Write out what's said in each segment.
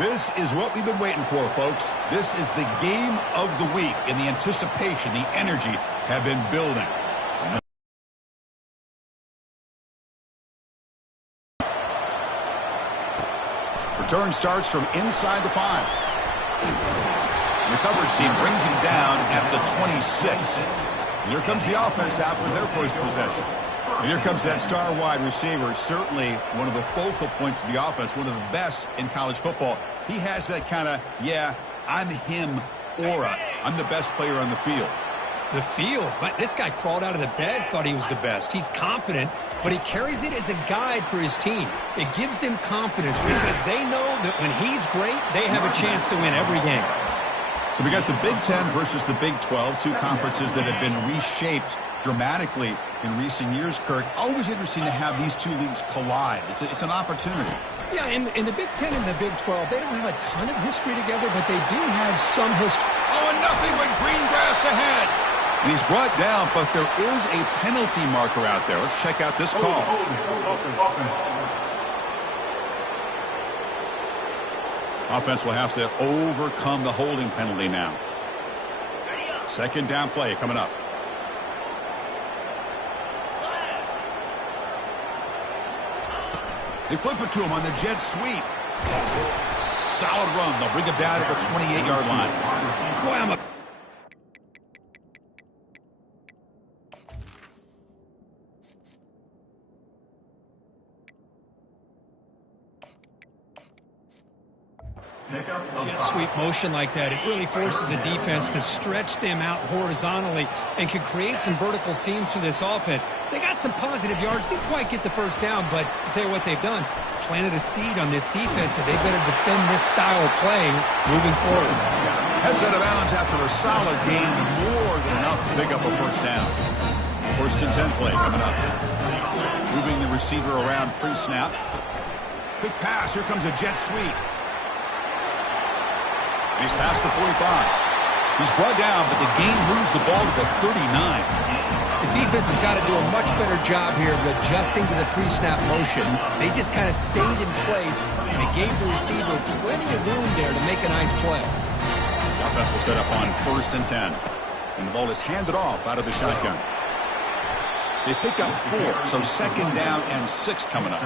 This is what we've been waiting for, folks. This is the game of the week, and the anticipation, the energy have been building. Return starts from inside the 5. And the coverage team brings him down at the 26. And here comes the offense out for their first possession. And here comes that star wide receiver, certainly one of the focal points of the offense, one of the best in college football. He has that kind of, yeah, I'm him aura. I'm the best player on the field. The field? But this guy crawled out of the bed, thought he was the best. He's confident, but he carries it as a guide for his team. It gives them confidence because they know that when he's great, they have a chance to win every game. So we got the Big Ten versus the Big 12, two conferences that have been reshaped dramatically in recent years, Kirk. Always interesting to have these two leagues collide. It's an opportunity. Yeah, and the Big Ten and the Big 12, they don't have a ton of history together, but they do have some history. Oh, and nothing but green grass ahead. And he's brought down, but there is a penalty marker out there. Let's check out this call. Offense will have to overcome the holding penalty now. Second down play coming up. They flip it to him on the jet sweep. Solid run. They'll bring him down at the 28-yard line. Boy, I'm a... Jet sweep motion like that, it really forces a defense to stretch them out horizontally and can create some vertical seams for this offense. They got some positive yards, didn't quite get the first down, but I'll tell you what they've done, planted a seed on this defense, and they better defend this style of play moving forward. Heads out of bounds after a solid game, more than enough to pick up a first down. First and 10 play coming up. Moving the receiver around pre-snap. Quick pass, here comes a jet sweep. He's past the 45. He's brought down, but the game moves the ball to the 39. The defense has got to do a much better job here of adjusting to the pre-snap motion. They just kind of stayed in place. They gave the receiver plenty of room there to make a nice play. The offense will set up on first and 10. And the ball is handed off out of the shotgun. They pick up 4, so second down and 6 coming up.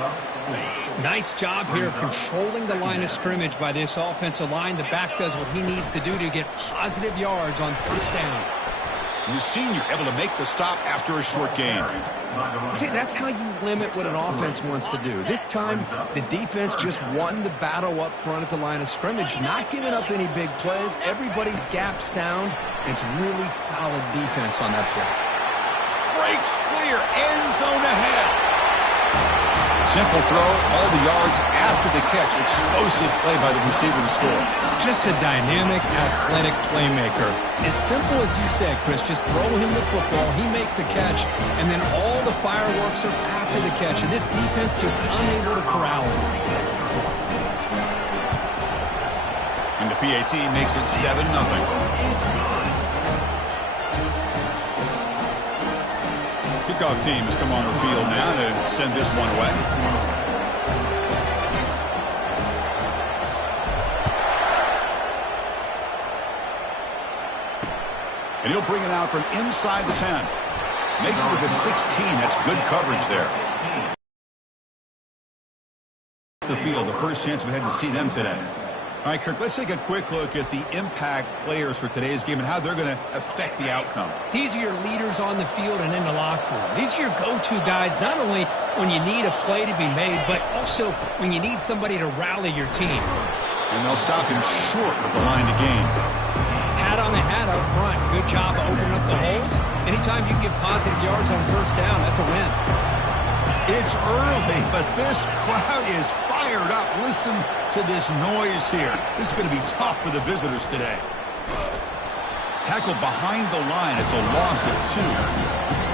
Nice job here of controlling the line of scrimmage by this offensive line. The back does what he needs to do to get positive yards on first down. The senior able to make the stop after a short gain. See, that's how you limit what an offense wants to do. This time, the defense just won the battle up front at the line of scrimmage, not giving up any big plays. Everybody's gap sound. It's really solid defense on that play. Breaks clear, end zone ahead. Simple throw, all the yards after the catch. Explosive play by the receiver to score. Just a dynamic, athletic playmaker. As simple as you said, Chris, just throw him the football, he makes a catch, and then all the fireworks are after the catch, and this defense just unable to corral him. And the PAT makes it 7-0. Kickoff team has come on the field now to send this one away. And he'll bring it out from inside the 10. Makes it to the 16. That's good coverage there. The field, the first chance we had to see them today. All right, Kirk, let's take a quick look at the impact players for today's game and how they're going to affect the outcome. These are your leaders on the field and in the locker room. These are your go-to guys, not only when you need a play to be made, but also when you need somebody to rally your team. And they'll stop him short of the line to gain. Hat on the hat up front. Good job of opening up the holes. Anytime you get positive yards on first down, that's a win. It's early, but this crowd is fired up. Listen to this noise here. This is going to be tough for the visitors today. Tackled behind the line. It's a loss of 2.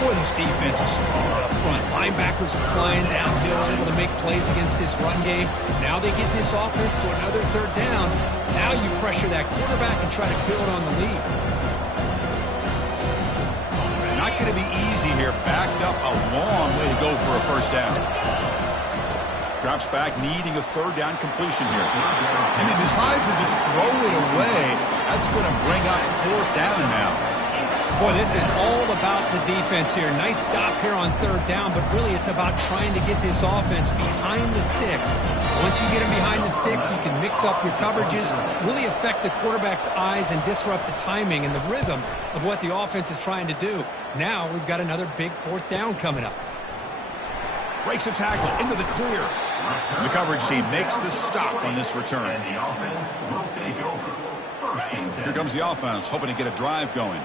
Boy, this defense is strong up front. Linebackers are flying downhill, able to make plays against this run game. Now they get this offense to another third down. Now you pressure that quarterback and try to build on the lead. Not going to be easy here. Backed up a long way to go for a first down. Drops back, needing a third down completion here. And he decides to just throw it away. That's going to bring up fourth down now. Boy, this is all about the defense here. Nice stop here on third down, but really it's about trying to get this offense behind the sticks. Once you get them behind the sticks, you can mix up your coverages, really affect the quarterback's eyes and disrupt the timing and the rhythm of what the offense is trying to do. Now we've got another big fourth down coming up. Breaks a tackle into the clear. And the coverage team makes the stop on this return. Here comes the offense, hoping to get a drive going.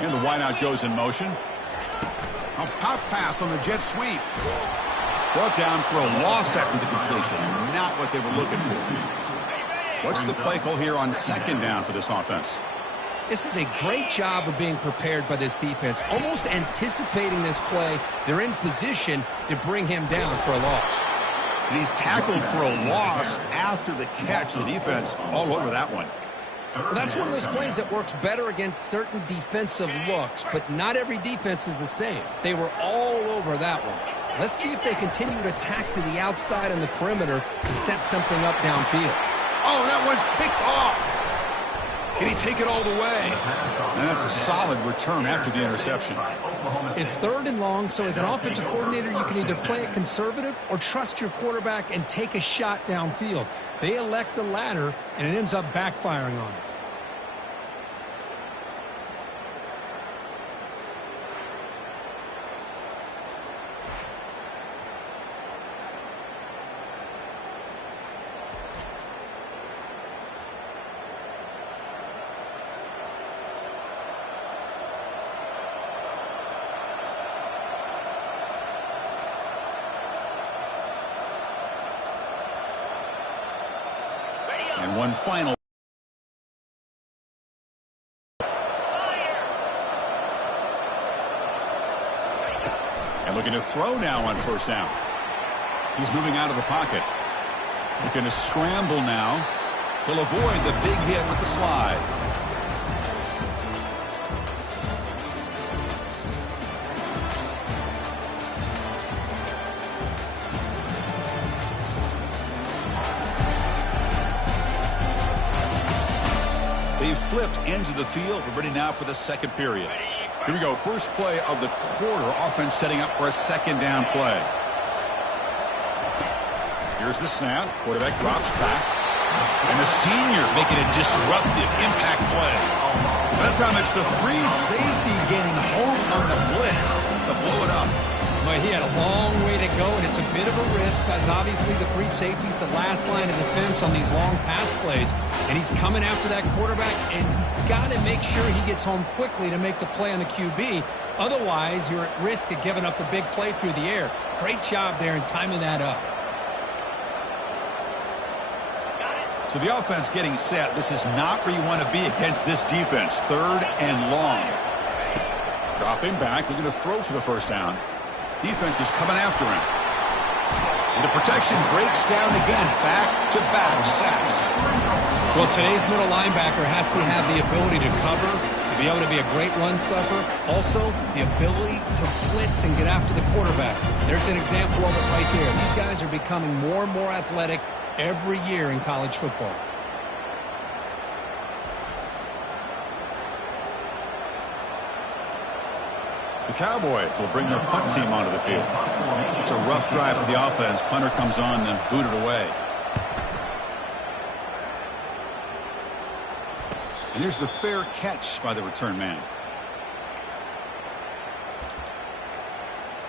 And the wideout goes in motion. A pop pass on the jet sweep. Brought down for a loss after the completion. Not what they were looking for. What's the play call here on second down for this offense? This is a great job of being prepared by this defense, almost anticipating this play. They're in position to bring him down for a loss. And he's tackled for a loss after the catch. The defense all over that one. Well, that's one of those plays that works better against certain defensive looks, but not every defense is the same. They were all over that one. Let's see if they continue to tack to the outside on the perimeter to set something up downfield. Oh, that one's picked off. Can he take it all the way? And that's a solid return after the interception. It's third and long, so as an offensive coordinator, you can either play it conservative or trust your quarterback and take a shot downfield. They elect the latter, and it ends up backfiring on them. And one final. And looking to throw now on first down. He's moving out of the pocket. Looking to scramble now. He'll avoid the big hit with the slide. They've flipped ends of the field. We're ready now for the second period. Here we go. First play of the quarter. Offense setting up for a second down play. Here's the snap. Quarterback drops back. And the senior making a disruptive impact play. That time it's the free safety getting home on the blitz to blow it up. Well, he had a long way to go, and it's a bit of a risk because obviously the free safety's the last line of defense on these long pass plays, and he's coming after that quarterback, and he's got to make sure he gets home quickly to make the play on the QB. Otherwise, you're at risk of giving up a big play through the air. Great job there in timing that up. So the offense getting set. This is not where you want to be against this defense. Third and long. Dropping back, looking to throw for the first down. Defense is coming after him. And the protection breaks down again. Back-to-back sacks. Well, today's middle linebacker has to have the ability to cover, to be able to be a great run stuffer. Also, the ability to blitz and get after the quarterback. There's an example of it right there. These guys are becoming more and more athletic every year in college football. The Cowboys will bring their punt team onto the field. It's a rough drive for the offense. Punter comes on and booted away. And here's the fair catch by the return man.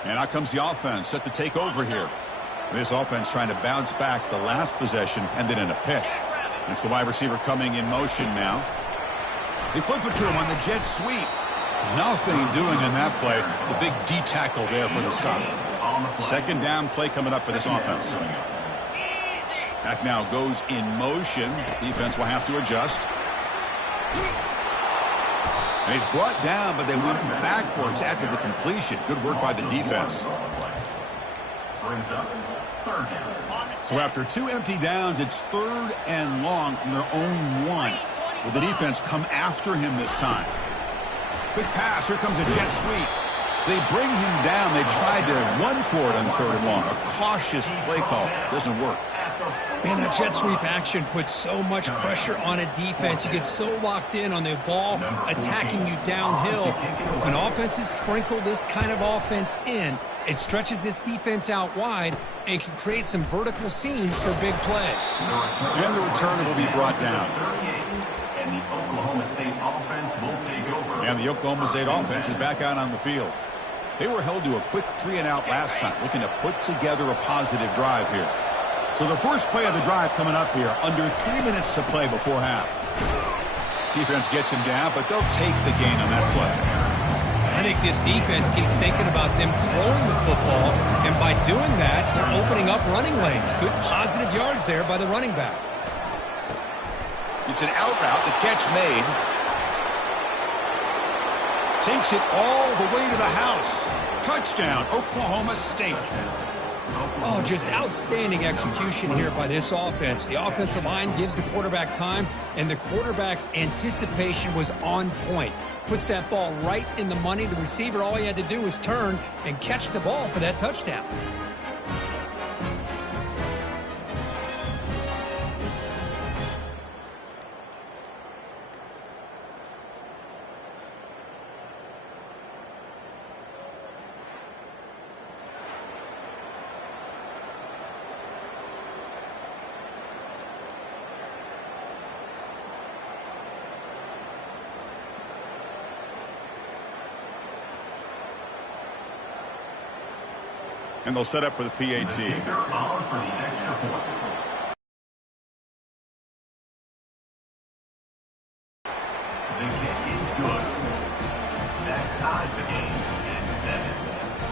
And out comes the offense set to take over here. This offense trying to bounce back the last possession and then in a pick. It's the wide receiver coming in motion now. They flip it to him on the jet sweep. Nothing doing in that play. The big D tackle there for the stop. Second down play coming up for this offense. Back now goes in motion. Defense will have to adjust. And he's brought down, but they went backwards after the completion. Good work by the defense. So after two empty downs, it's third and long from their own one. Will the defense come after him this time? Quick pass. Here comes a jet sweep. So they bring him down. They tried to run for it on 3rd and long. A cautious play call. Doesn't work. Man, that jet sweep action puts so much pressure on a defense. You get so locked in on the ball attacking you downhill. When offenses sprinkle this kind of offense in, it stretches this defense out wide and can create some vertical seams for big plays. And the return will be brought down. And the Oklahoma State offense will take over. And the Oklahoma State offense is back out on the field. They were held to a quick 3-and-out last time, looking to put together a positive drive here. So the first play of the drive coming up here, under 3 minutes to play before half. Defense gets him down, but they'll take the gain on that play. I think this defense keeps thinking about them throwing the football, and by doing that, they're opening up running lanes. Good positive yards there by the running back. It's an out route, the catch made. Takes it all the way to the house. Touchdown, Oklahoma State. Oh, just outstanding execution here by this offense. The offensive line gives the quarterback time, and the quarterback's anticipation was on point. Puts that ball right in the money. The receiver, all he had to do was turn and catch the ball for that touchdown. And they'll set up for the PAT.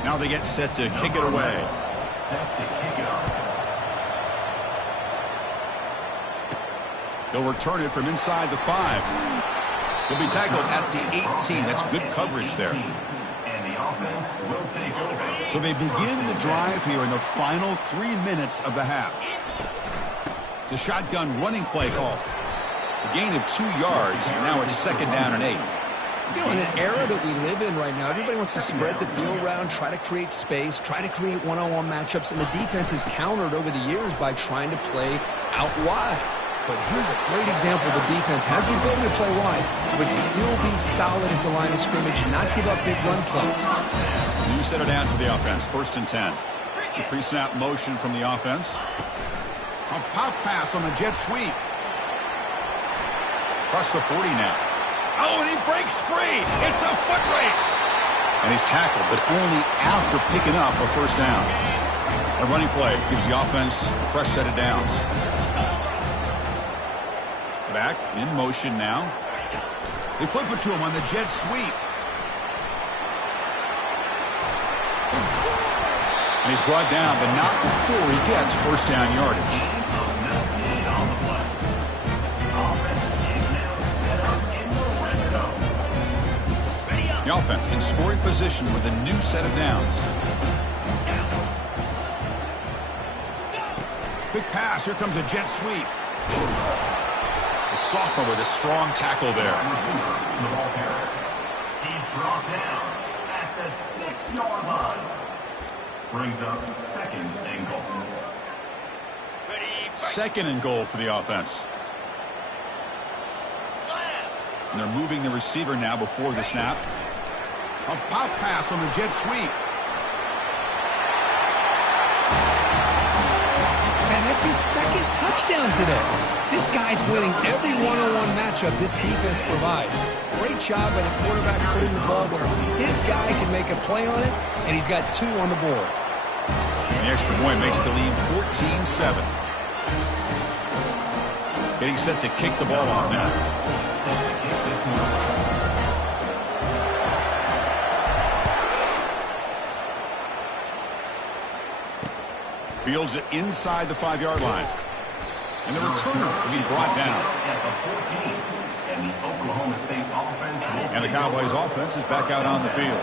Now they get set to kick it away. They'll return it from inside the 5. They'll be tackled at the 18. That's good coverage there. So they begin the drive here in the final 3 minutes of the half. The shotgun running play call. A gain of 2 yards. Now it's 2nd down and 8. You know, in an era that we live in right now, everybody wants to spread the field around, try to create space, try to create one-on-one matchups, and the defense is countered over the years by trying to play out wide. But here's a great example. The defense has the ability to play wide, but still be solid at the line of scrimmage and not give up big run plays. New set it down to the offense. 1st and 10. The pre-snap motion from the offense. A pop pass on the jet sweep. Across the 40 now. Oh, and he breaks free. It's a foot race. And he's tackled, but only after picking up a 1st down. A running play gives the offense a fresh set of downs. Back in motion now. They flip it to him on the jet sweep. And he's brought down, but not before he gets 1st down yardage. The offense in scoring position with a new set of downs. Big pass. Here comes a jet sweep. The sophomore with a strong tackle there. He's brought down at the 6-yard line. Brings up 2nd and goal. 2nd and goal for the offense. And they're moving the receiver now before the snap. A pop pass on the jet sweep. And that's his 2nd touchdown today. This guy's winning every one-on-one matchup this defense provides. Great job by the quarterback putting the ball where his guy can make a play on it, and he's got 2 on the board. And the extra point makes the lead 14-7. Getting set to kick the ball off now. Fields it inside the 5-yard line. And the returner will be brought down. And the Cowboys offense is back out on the field.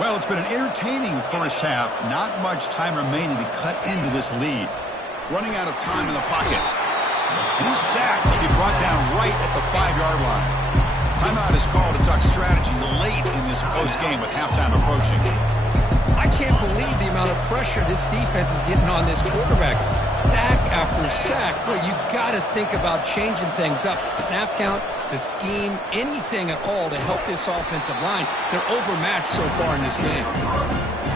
Well, it's been an entertaining first half. Not much time remaining to cut into this lead. Running out of time in the pocket. He's sacked. He'll be brought down right at the 5-yard line. Timeout is called to talk strategy late in this close game with halftime approaching. I can't believe the amount of pressure this defense is getting on this quarterback. Sack after sack. Well, you got to think about changing things up. The snap count, the scheme, anything at all to help this offensive line. They're overmatched so far in this game.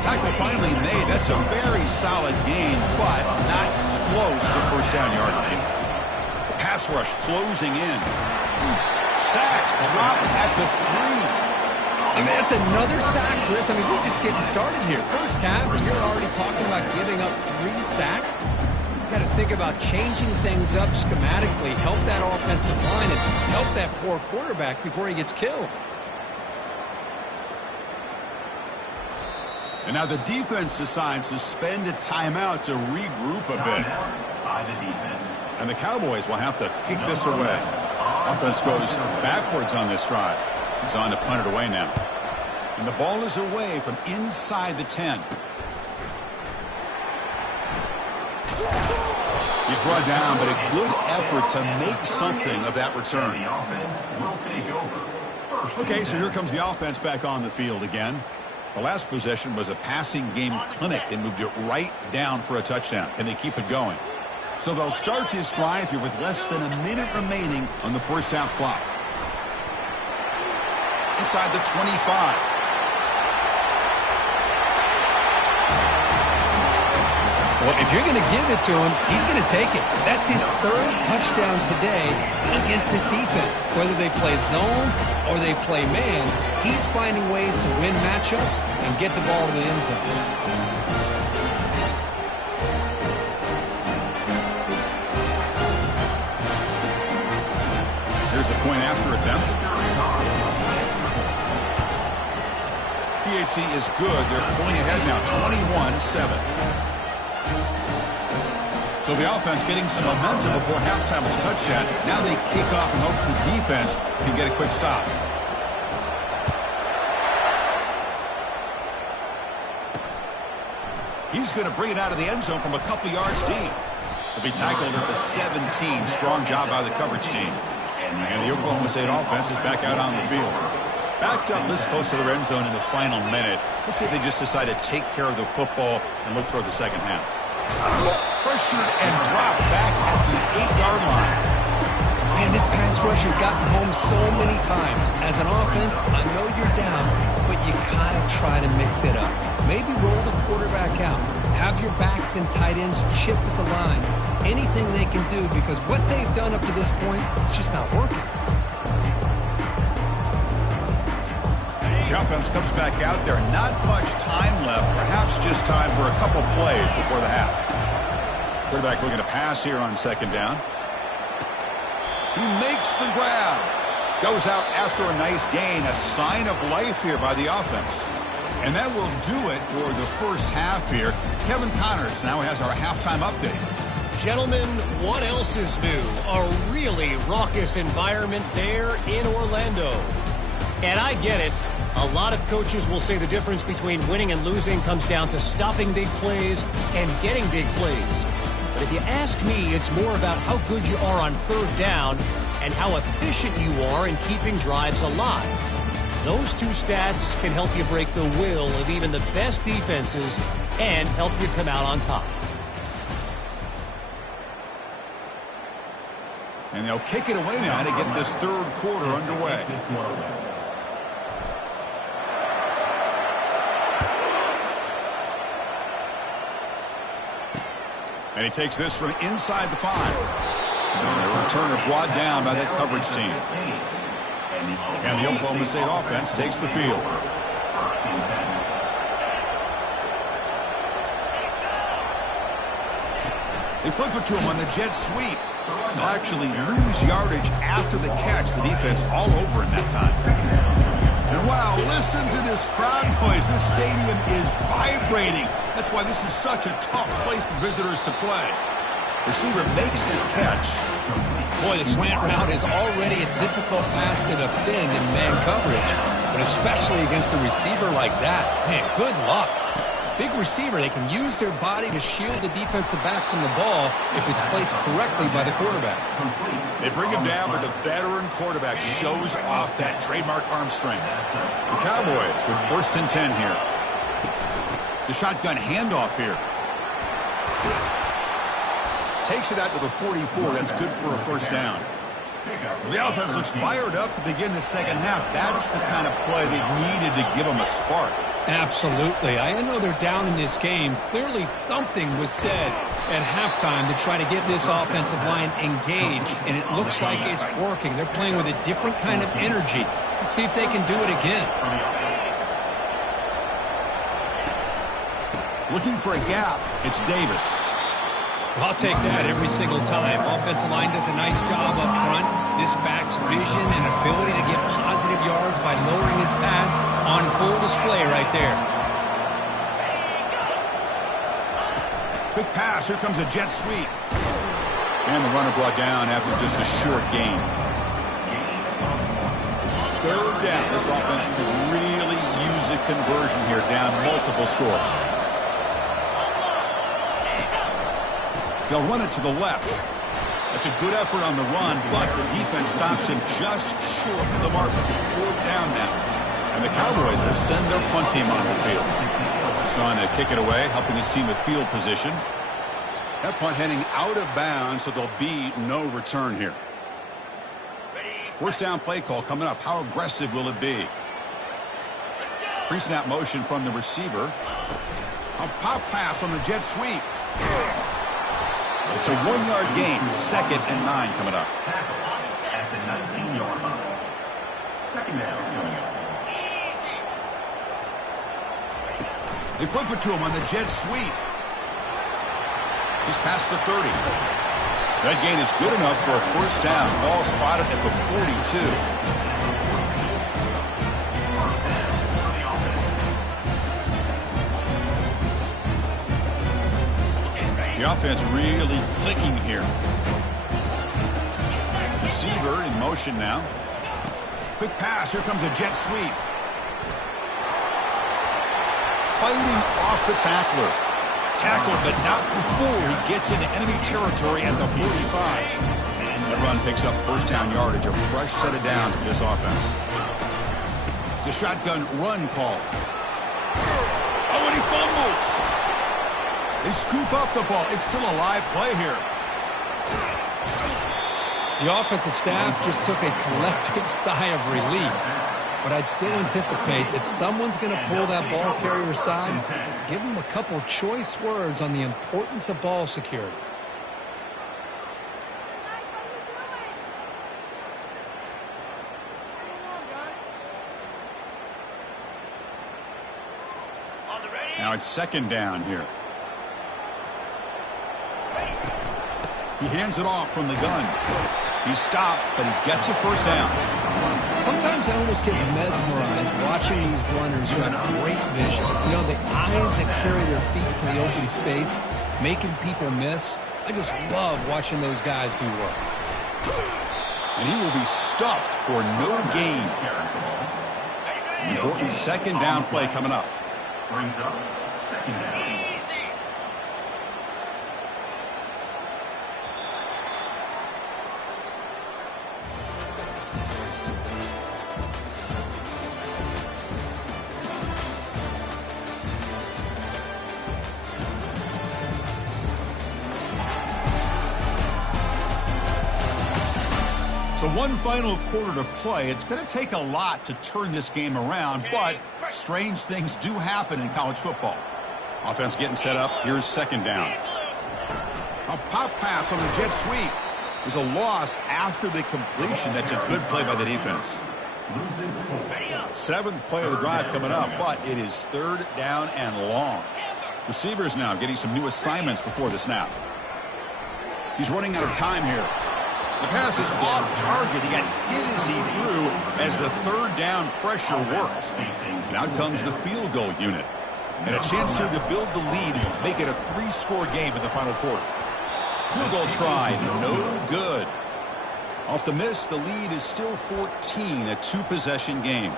Tackle finally made. That's a very solid gain, but not close to first down yardage. Pass rush closing in. Sacked, dropped at the 3. I mean, that's another sack, Chris. I mean, we're just getting started here. First half, and you're already talking about giving up 3 sacks. You've got to think about changing things up schematically, help that offensive line, and help that poor quarterback before he gets killed. And now the defense decides to spend a timeout to regroup a bit. By the defense. And the Cowboys will have to kick this away. Offense goes backwards on this drive. He's on to punt it away now. And the ball is away from inside the 10. He's brought down, but a good effort to make something of that return. The offense will take over. Okay, so here comes the offense back on the field again. The last possession was a passing game clinic. They moved it right down for a touchdown. Can they keep it going? So they'll start this drive here with less than a minute remaining on the first half clock. Inside the 25. Well, if you're going to give it to him, he's going to take it. That's his 3rd touchdown today against this defense. Whether they play zone or they play man, he's finding ways to win matchups and get the ball to the end zone. Here's the point after attempt. PHC is good. They're pulling ahead now, 21-7. So the offense getting some momentum before halftime with a touchdown. Now they kick off in hopes the defense can get a quick stop. He's going to bring it out of the end zone from a couple yards deep. He'll be tackled at the 17. Strong job by the coverage team. And the Oklahoma State offense is back out on the field. Backed up this close to the end zone in the final minute. Let's see if they just decide to take care of the football and look toward the second half. Pressured and dropped back at the 8-yard line. Man, this pass rush has gotten home so many times. As an offense, I know you're down, but you gotta try to mix it up. Maybe roll the quarterback out. Have your backs and tight ends chip at the line. Anything they can do, because what they've done up to this point, it's just not working. The offense comes back out there. Not much time left. Perhaps just time for a couple plays before the half. Quarterback looking to pass here on second down. He makes the grab. Goes out after a nice gain. A sign of life here by the offense. And that will do it for the first half here. Kevin Connors now has our halftime update. Gentlemen, what else is new? A really raucous environment there in Orlando. And I get it. A lot of coaches will say the difference between winning and losing comes down to stopping big plays and getting big plays. But if you ask me, it's more about how good you are on third down and how efficient you are in keeping drives alive. Those two stats can help you break the will of even the best defenses and help you come out on top. And they'll kick it away now to get this third quarter underway. And he takes this from inside the 5. And the returner brought down by that coverage team. And the Oklahoma State offense takes the field. They flip it to him on the jet sweep. They'll actually lose yardage after the catch. The defense all over in that time. And wow, listen to this crowd noise. This stadium is vibrating. That's why this is such a tough place for visitors to play. Receiver makes the catch. Boy, the slant route is already a difficult pass to defend in man coverage, but especially against a receiver like that. Man, good luck. Big receiver, they can use their body to shield the defensive back from the ball if it's placed correctly by the quarterback. They bring him down, but the veteran quarterback shows off that trademark arm strength. The Cowboys with 1st and 10 here. The shotgun handoff here. Takes it out to the 44. That's good for a 1st down. The offense looks fired up to begin the second half. That's the kind of play they needed to give them a spark. Absolutely. I know they're down in this game. Clearly something was said at halftime to try to get this offensive line engaged, and it looks like it's working. They're playing with a different kind of energy. Let's see if they can do it again. Looking for a gap. It's Davis. I'll take that every single time. Offensive line does a nice job up front. This back's vision and ability to get positive yards by lowering his pads on full display right there. Quick pass. Here comes a jet sweep. And the runner brought down after just a short gain. 3rd down. This offense could really use a conversion here, down multiple scores. They'll run it to the left. That's a good effort on the run, but the defense stops him just short of the mark. 4th down now. And the Cowboys will send their punt team on the field. It's on to kick it away, helping his team with field position. That punt heading out of bounds, so there'll be no return here. 1st down play call coming up. How aggressive will it be? Pre-snap motion from the receiver. A pop pass on the jet sweep. It's a 1-yard gain. 2nd and 9 coming up. Tackle at the 19-yard line. 2nd down. They flip it to him on the jet sweep. He's past the 30. That gain is good enough for a 1st down. Ball spotted at the 42. The offense really clicking here. Receiver in motion now. Quick pass. Here comes a jet sweep. Fighting off the tackler. Tackled, but not before he gets into enemy territory at the 45. That run picks up 1st down yardage. A fresh set of downs for this offense. It's a shotgun run call. Oh, and he fumbles. They scoop up the ball. It's still a live play here. The offensive staff just took a collective sigh of relief. But I'd still anticipate that someone's going to pull that ball carrier aside, give him a couple choice words on the importance of ball security. Now it's 2nd down here. He hands it off from the gun. He's stopped, but he gets a 1st down. Sometimes I almost get mesmerized watching these runners who have great vision. You know, the eyes that carry their feet to the open space, making people miss. I just love watching those guys do work. And he will be stuffed for no gain. Important 2nd down play coming up. Brings up 2nd down. So one final quarter to play. It's going to take a lot to turn this game around, but strange things do happen in college football. Offense getting set up. Here's 2nd down. A pop pass on the jet sweep. There's a loss after the completion. That's a good play by the defense. 7th play of the drive coming up, but it is 3rd down and long. Receivers now getting some new assignments before the snap. He's running out of time here. The pass is off target. He got hit as he threw as the 3rd down pressure works. And out comes the field goal unit. And a chance here to build the lead and make it a 3-score game in the final quarter. Field goal try, no good. Off the miss, the lead is still 14, a 2-possession game.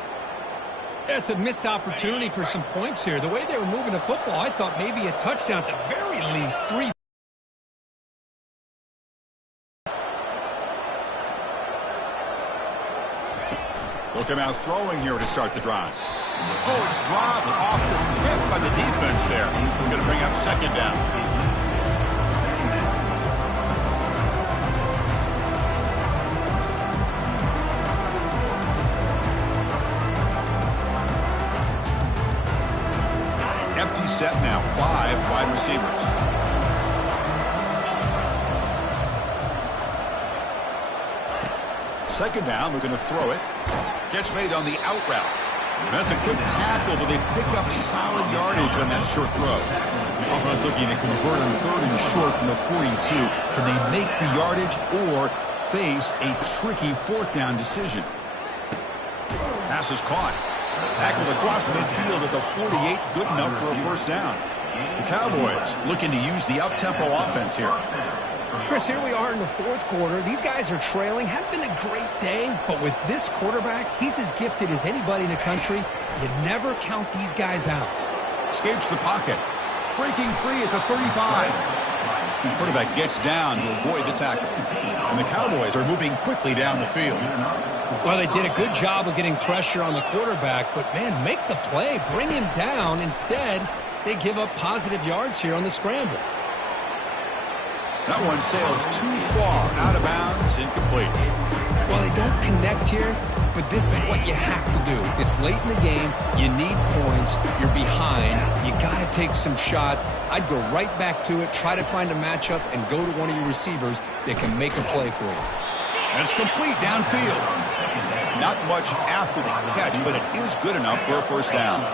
That's a missed opportunity for some points here. The way they were moving the football, I thought maybe a touchdown at the very least. 3. They'll come out throwing here to start the drive. Oh, it's dropped off the tip by the defense there. It's going to bring up second down. Empty set now, 5 wide receivers. Second down, we're going to throw it. Catch made on the out route. That's a quick tackle, but they pick up solid yardage on that short throw. Offense looking to convert on 3rd and short from the 42. Can they make the yardage or face a tricky 4th down decision? Pass is caught. Tackled across midfield at the 48. Good enough for a 1st down. The Cowboys looking to use the up-tempo offense here. Chris, here we are in the 4th quarter. These guys are trailing. Hadn't been a great day, but with this quarterback, he's as gifted as anybody in the country. You never count these guys out. Escapes the pocket. Breaking free at the 35. Quarterback gets down to avoid the tackle. And the Cowboys are moving quickly down the field. Well, they did a good job of getting pressure on the quarterback, but, man, make the play. Bring him down. Instead, they give up positive yards here on the scramble. That one sails too far, out of bounds, incomplete. Well, they don't connect here, but this is what you have to do. It's late in the game. You need points. You're behind. You got to take some shots. I'd go right back to it, try to find a matchup, and go to one of your receivers that can make a play for you. And it's complete downfield. Not much after the catch, but it is good enough for a 1st down.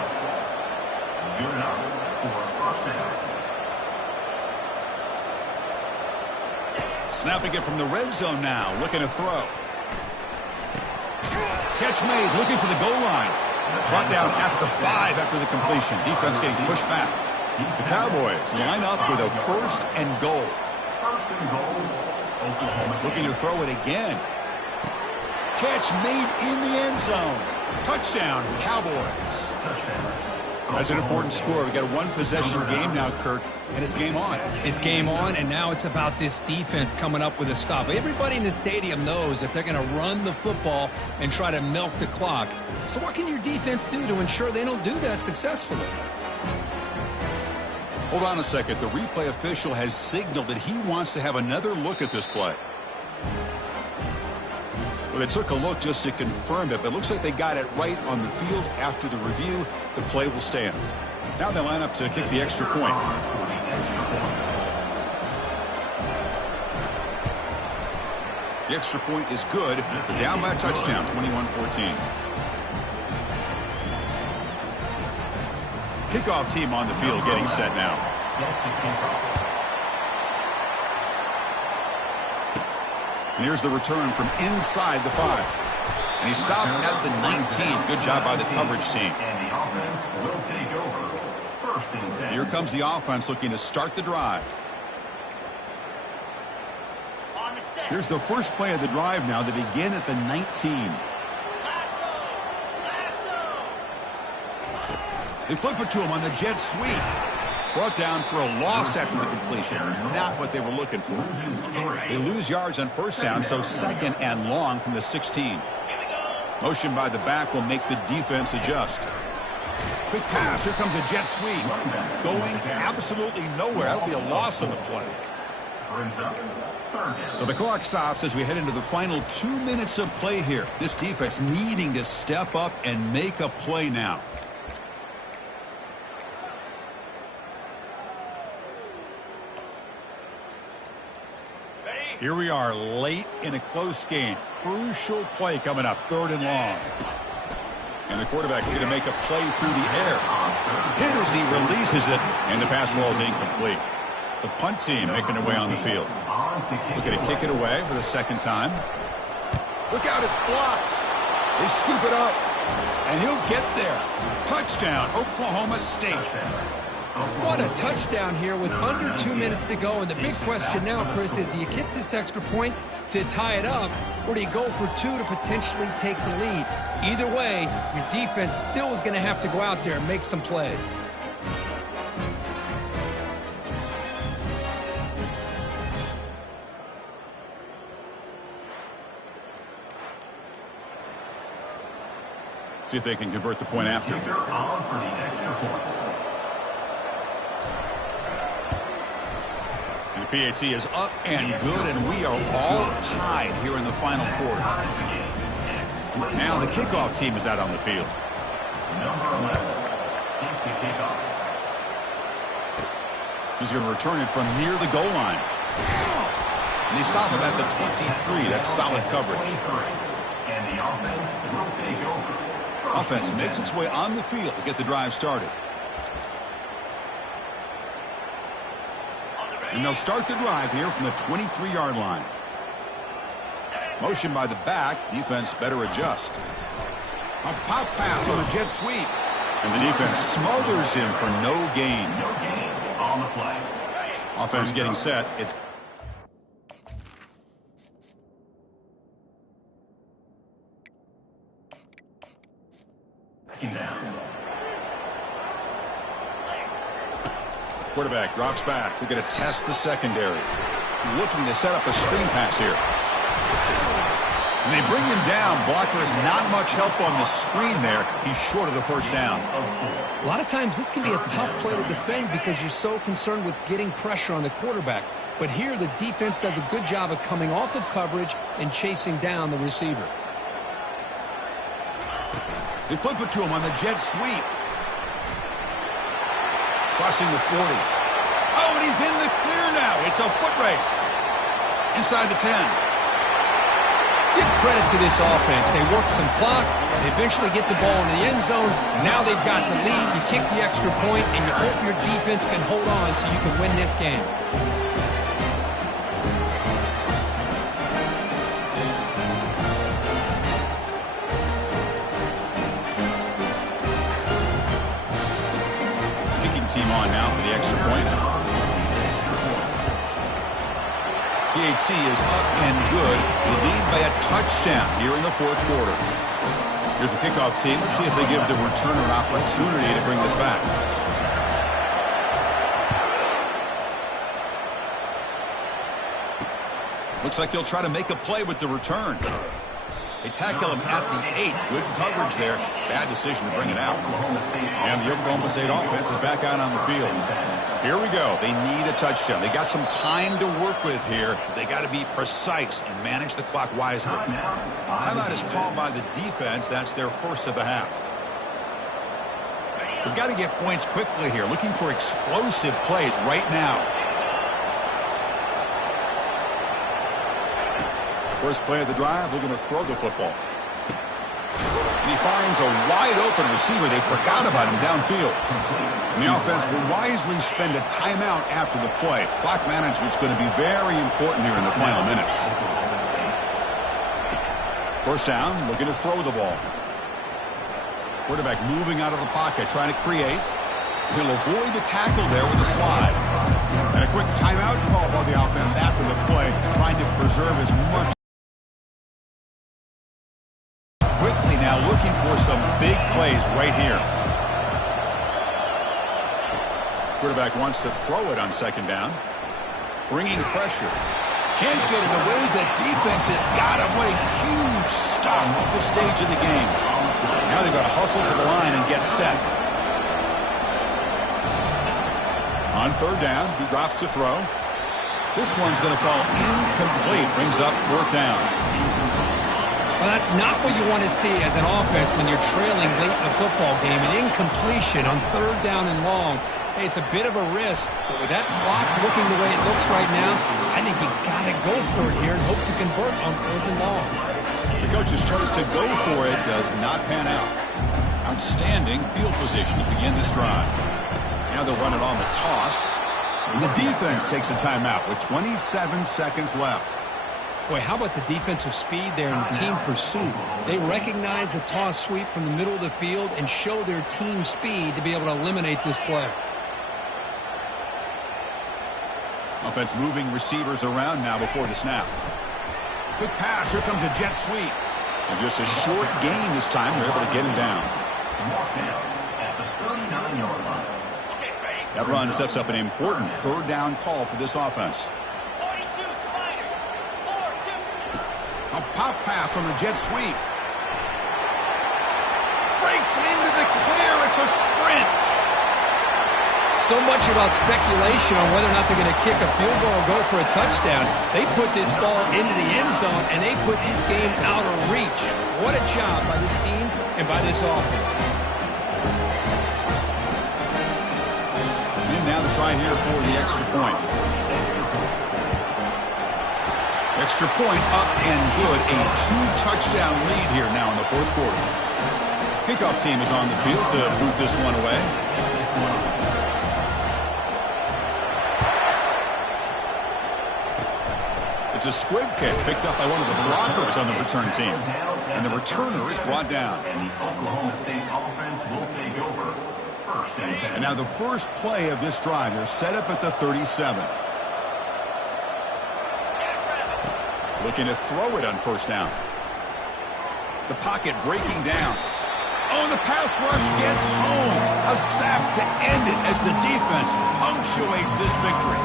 Good enough for a 1st down. Snapping it from the red zone now, looking to throw. Catch made, looking for the goal line. Brought down at the 5 after the completion. Defense getting pushed back. The Cowboys line up with a 1st and goal. 1st and goal, Oklahoma State. Looking to throw it again. Catch made in the end zone. Touchdown, Cowboys. That's an important score. We've got a 1-possession game now, Kirk, and it's game on. It's game on, and now it's about this defense coming up with a stop. Everybody in the stadium knows that they're going to run the football and try to milk the clock. So what can your defense do to ensure they don't do that successfully? Hold on a second. The replay official has signaled that he wants to have another look at this play. Well, they took a look just to confirm it, but it looks like they got it right on the field. After the review, the play will stand. Now they line up to kick the extra point. The extra point is good. They're down by a touchdown, 21-14. Kickoff team on the field getting set now. And here's the return from inside the 5. And he stopped at the 19. Good job by the coverage team. And the offense will take over. 1st and 10. Here comes the offense looking to start the drive. Here's the first play of the drive now. They begin at the 19. They flip it to him on the jet sweep. Brought down for a loss after the completion. Not what they were looking for. They lose yards on 1st down, so 2nd and long from the 16. Motion by the back will make the defense adjust. Quick pass. Here comes a jet sweep. Going absolutely nowhere. That would be a loss on the play. So the clock stops as we head into the final 2 minutes of play here. This defense needing to step up and make a play now. Here we are late in a close game. Crucial play coming up, 3rd and long. And the quarterback going to make a play through the air. Hit as he releases it, and the pass ball is incomplete. The punt team making their way on the field. Looking to kick it away for the 2nd time. Look out, it's blocked. They scoop it up, and he'll get there. Touchdown, Oklahoma State. What a touchdown here with under 2 minutes to go. And the big question now, Chris, is do you kick this extra point to tie it up, or do you go for 2 to potentially take the lead? Either way, your defense still is going to have to go out there and make some plays. See if they can convert the point after. Kicker on for the extra point. And the PAT is up and good, and we are all tied here in the final quarter. Now the kickoff team is out on the field. Number 11 seeks the kickoff. He's going to return it from near the goal line. And they stop him at the 23. That's solid coverage. And the offense will take over. Offense makes its way on the field to get the drive started. And they'll start the drive here from the 23-yard line. Motion by the back. Defense better adjust. A pop pass on a jet sweep. And the defense smothers him for no gain. No gain on the play. Offense getting set. It's down. quarterback drops back. We're going to test the secondary. Looking to set up a screen pass here. And they bring him down. Blocker has not much help on the screen there. He's short of the first down. A lot of times this can be a tough play to defend because you're so concerned with getting pressure on the quarterback. But here the defense does a good job of coming off of coverage and chasing down the receiver. They flip it to him on the jet sweep. Crossing the 40. Oh, and he's in the clear now. It's a foot race. Inside the 10. Give credit to this offense. They work some clock. They eventually get the ball in the end zone. Now they've got the lead. You kick the extra point, and you hope your defense can hold on so you can win this game. Kicking team on now for the extra point. PAT is up and good. They lead by a touchdown here in the fourth quarter. Here's the kickoff team. Let's see if they give the returner an opportunity to bring this back. Looks like he'll try to make a play with the return. They tackle him at the 8. Good coverage there. Bad decision to bring it out. And the Oklahoma State offense is back out on the field. Here we go. They need a touchdown. They got some time to work with here. They got to be precise and manage the clock wisely. Timeout is called by the defense. That's their first of the half. We've got to get points quickly here. Looking for explosive plays right now. First play of the drive, they're going to throw the football. And he finds a wide-open receiver. They forgot about him downfield. And the offense will wisely spend a timeout after the play. Clock management's going to be very important here in the final minutes. First down, looking to throw the ball. Quarterback moving out of the pocket, trying to create. He'll avoid the tackle there with a slide. And a quick timeout call by the offense after the play, trying to preserve as much. Quickly now looking for some big plays right here. Quarterback wants to throw it on second down. Bringing pressure. Can't get it away. The defense has got him. What a huge stop at this stage of the game. Now they've got to hustle to the line and get set. On third down, he drops to throw. This one's going to fall incomplete. Brings up fourth down. Well, that's not what you want to see as an offense when you're trailing late in a football game. An incompletion on third down and long. Hey, it's a bit of a risk, but with that clock looking the way it looks right now, I think you got to go for it here and hope to convert on fourth and long. The coach's choice to go for it does not pan out. Outstanding field position to begin this drive. Now they'll run it on the toss. And the defense takes a timeout with 27 seconds left. Boy, how about the defensive speed there and team pursuit? They recognize the toss sweep from the middle of the field and show their team speed to be able to eliminate this play. Offense moving receivers around now before the snap. Quick pass. Here comes a jet sweep. And just a short gain this time. They're able to get him down. At the 39-yard line. That run sets up an important third down call for this offense. A pop pass on the jet sweep. Breaks into the clear. It's a sprint. So much about speculation on whether or not they're going to kick a field goal or go for a touchdown. They put this ball into the end zone, and they put this game out of reach. What a job by this team and by this offense. And now to try here for the extra point. Extra point up and good. A 2-touchdown lead here now in the fourth quarter. Kickoff team is on the field to boot this one away. It's a squib kick picked up by one of the blockers on the return team. And the returner is brought down. And the Oklahoma State offense will take over. First and 10. And now the first play of this drive. They're set up at the 37. Looking to throw it on first down. The pocket breaking down. Oh, the pass rush gets home. A sack to end it as the defense punctuates this victory.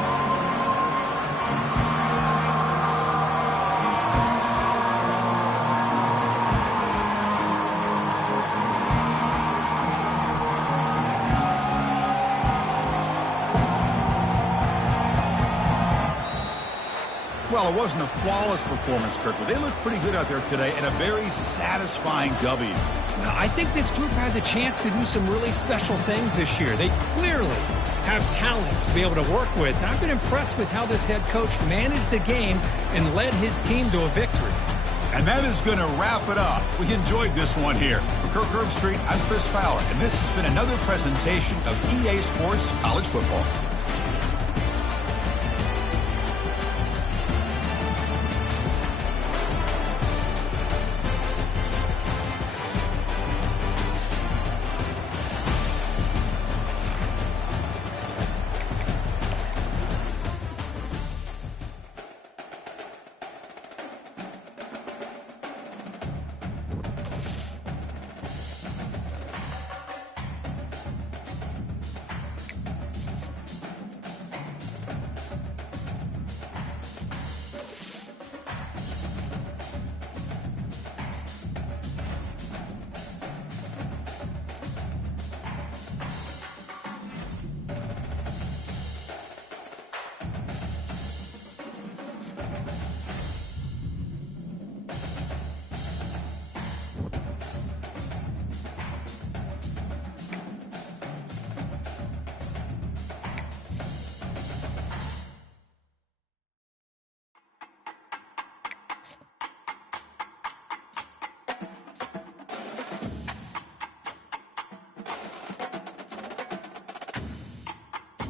Well, it wasn't a flawless performance, Kirk, but they looked pretty good out there today and a very satisfying W. Well, I think this group has a chance to do some really special things this year. They clearly have talent to be able to work with. I've been impressed with how this head coach managed the game and led his team to a victory. And that is going to wrap it up. We enjoyed this one here. For Kirk Herbstreit, I'm Chris Fowler, and this has been another presentation of EA Sports College Football.